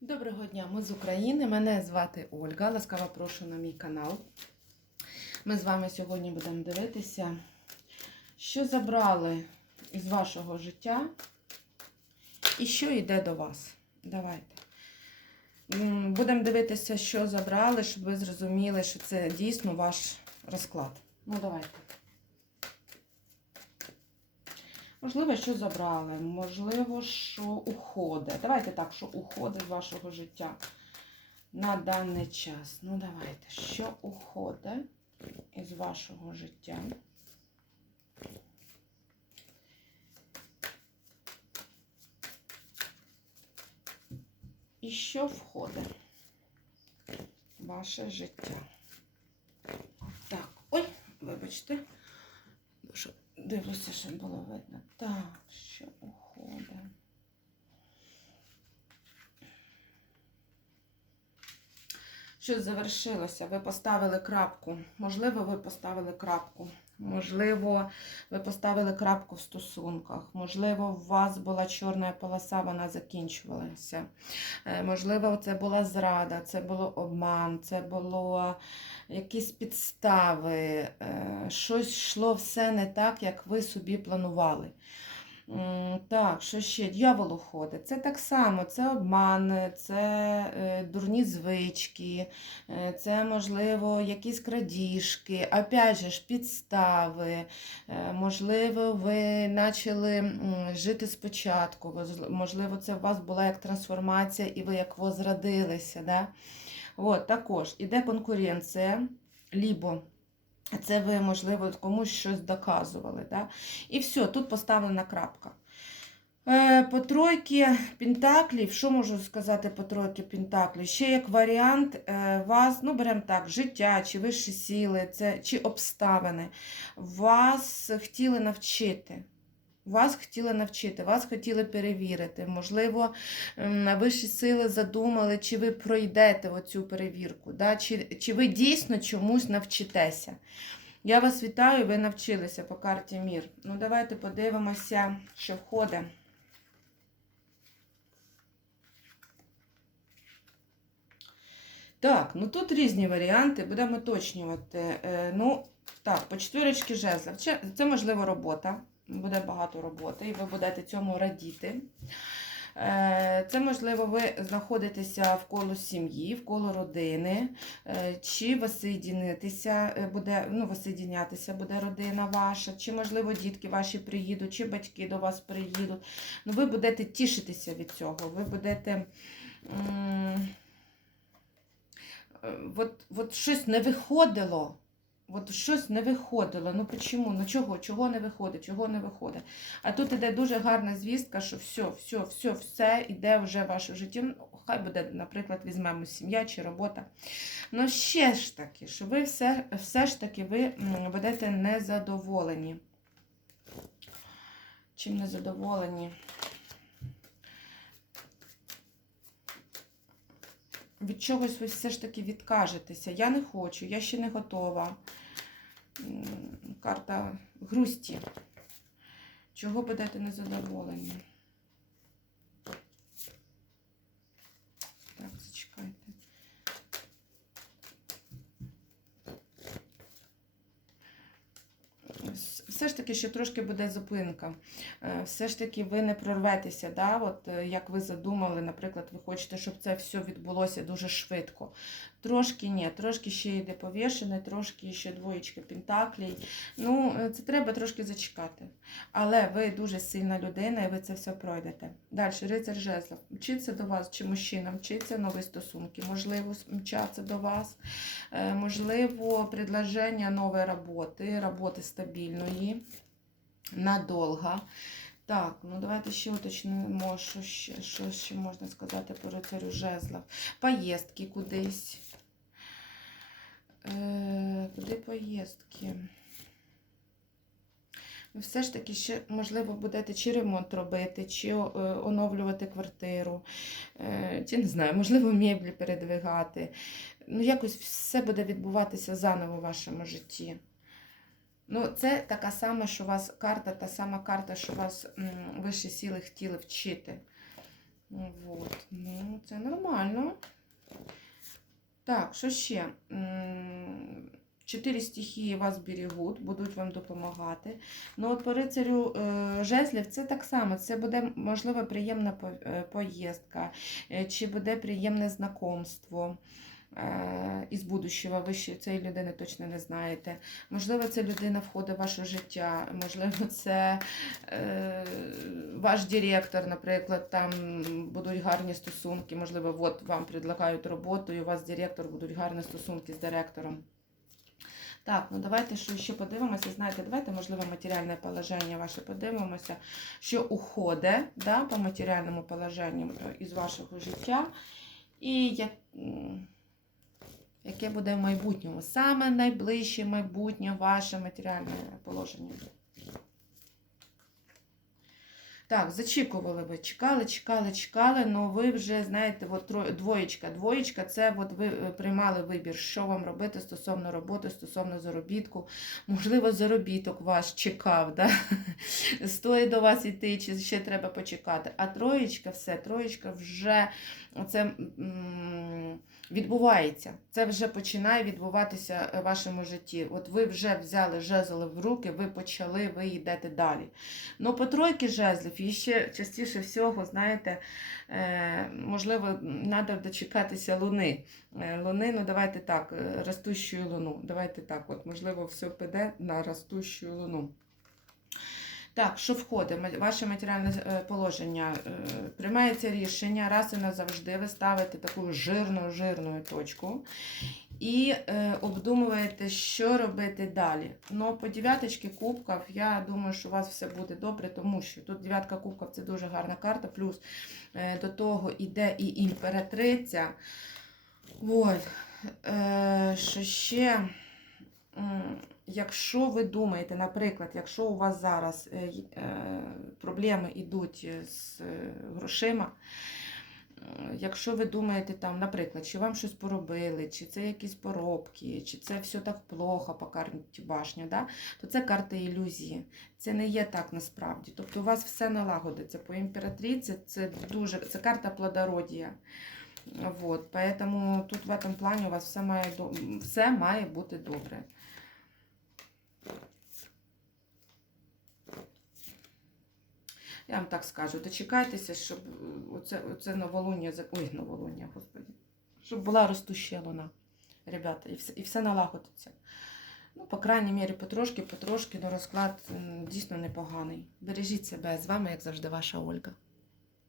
Доброго дня, ми з України. Мене звати Ольга. Ласкаво прошу на мій канал. Ми з вами сьогодні будемо дивитися, що забрали із вашого життя і що йде до вас. Давайте. Будемо дивитися, що забрали, щоб ви зрозуміли, що це дійсно ваш розклад. Ну, давайте. Можливо, що забрали, можливо, що уходить. Давайте так, що уходить з вашого життя на даний час. Ну, давайте, що уходить із вашого життя. І що входить в ваше життя? Так, ой, вибачте. Що дивлюся, щоб було видно. Так, що уходить. Щось завершилося. Ви поставили крапку. Можливо, ви поставили крапку. Можливо, ви поставили крапку в стосунках. Можливо, у вас була чорна полоса, вона закінчувалася. Е, Можливо, це була зрада, це було обман, це було якісь підстави. е, Щось йшло все не так, як ви собі планували. Так, що ще? Дьявол уходить. Це так само, це обман, це е, дурні звички, е, це, можливо, якісь крадіжки, опять же ж, підстави. Е, Можливо, ви почали жити спочатку. Можливо, це у вас була як трансформація, і ви як возродилися. Да? От, також іде конкуренція, лібо це ви, можливо, комусь щось доказували. Да? І все, тут поставлена крапка. Е, По тройки пентаклів, що можу сказати по тройки пентаклів? Ще як варіант, е, вас, ну беремо так, життя, чи вищі сили, це, чи обставини, вас хотіли навчити. Вас хотіли навчити, вас хотіли перевірити. Можливо, вищі сили задумали, чи ви пройдете оцю перевірку, да? чи, чи ви дійсно чомусь навчитеся. Я вас вітаю, ви навчилися по карті Мір. Ну, давайте подивимося, що входить. Так, ну тут різні варіанти, будемо уточнювати. Е, Ну, так, по четвірочки жезлів. Це можливо робота. Буде багато роботи, і ви будете цьому радіти. Е, Це, можливо, ви знаходитеся в коло сім'ї, в коло родини, е, чи воссоєдінитися е, буде, ну, воссоєдінятися буде родина ваша, чи, можливо, дітки ваші приїдуть, чи батьки до вас приїдуть. Ну, ви будете тішитися від цього. Ви будете. От, от щось не виходило. От щось не виходило. Ну чому? Ну чого? Чого не виходить? Чого не виходить? А тут іде дуже гарна звістка, що все, все, все, все йде вже в ваше життя. Ну, Хай буде, наприклад, візьмемо сім'я чи робота. Ну, ще ж таки, що ви все, все ж таки ви будете незадоволені. Чим незадоволені? Від чогось ви все ж таки відкажетеся. Я не хочу, я ще не готова. Карта грусті. Чого будете незадоволені? Все ж таки, що трошки буде зупинка. Е, Все ж таки, ви не прорветеся, да? От, е, як ви задумали, наприклад, ви хочете, щоб це все відбулося дуже швидко. Трошки ні, трошки ще йде повішене, трошки ще двоєчка пентаклей. Ну, е, це треба трошки зачекати. Але ви дуже сильна людина і ви це все пройдете. Далі, рицар жезлов. Мчиться до вас, чи мужчина мчиться нові стосунки, можливо, мчаться до вас, можливо, предложення нової роботи, роботи стабільної, надовго. Так, ну давайте ще уточнимо, що ще, що ще можна сказати про рицарю жезлов. Поїздки кудись. Е, куди поїздки? Все ж таки ще, можливо, будете чи ремонт робити, чи е, оновлювати квартиру, е, чи не знаю, можливо, меблі передвигати. Ну, якось все буде відбуватися заново в вашому житті. Ну, це така сама, що у вас карта, та сама карта, що вас м, вищі сили хотіли вчити. Ну, Вот. Ну, це нормально. Так, що ще? Чотири стихії вас берегуть, будуть вам допомагати. Ну, от по рицарю е, жезлів це так само. Це буде, можливо, приємна е, поїздка, е, чи буде приємне знакомство із будущого. Ви ще цієї людини точно не знаєте. Можливо, ця людина входить в ваше життя, можливо, це е, ваш директор, наприклад, там будуть гарні стосунки. Можливо, от вам предлагають роботу, і у вас директор будуть гарні стосунки з директором. Так, ну давайте ще подивимося. Знаєте, давайте, можливо, матеріальне положення ваше подивимося, що уходить да, по матеріальному положенню е, із вашого життя. І як, яке буде в майбутньому. Саме найближче майбутнє ваше матеріальне положення. Так, зачікували ви, чекали, чекали, чекали, але ви вже знаєте, от двоєчка. Двоєчка це от ви е, приймали вибір, що вам робити стосовно роботи, стосовно заробітку. Можливо, заробіток ваш чекав, да? стоїть до вас йти, чи ще треба почекати. А троєчка, все, троєчка вже це відбувається. Це вже починає відбуватися в вашому житті. От ви вже взяли жезли в руки, ви почали, ви йдете далі. Ну, по тройки жезлів і частіше всього, знаєте, е, можливо, треба дочекатися луни. Е, Луни, ну давайте так, е, ростущу луну. Давайте так, от, можливо, все піде на ростущу луну. Так, що входить? Ваше матеріальне положення. Приймається рішення, раз і назавжди ви ставите таку жирну жирну точку і е, обдумуєте, що робити далі. Ну, по дев'яточці кубків, я думаю, що у вас все буде добре, тому що тут дев'ятка кубків це дуже гарна карта, плюс е, до того іде і імператриця. От. Е, що ще? Якщо ви думаєте, наприклад, якщо у вас зараз е, е, проблеми йдуть з е, грошима, якщо ви думаєте, там, наприклад, чи вам щось поробили, чи це якісь поробки, чи це все так плохо по карті башня, да? то це карта ілюзії. Це не є так насправді. Тобто у вас все налагодиться. По імператриці це дуже це карта плодородія. Вот, поэтому тут в этом плані у вас все має, все має бути добре. Я вам так скажу, дочекайтеся, щоб е, оце, оце новолуння, ой, новолуння, господи, щоб була ростуща ребята, і все, і все налагодиться. Ну, по крайній мірі, потрошки, потрошки, але розклад дійсно непоганий. Бережіть себе. З вами, як завжди, ваша Ольга.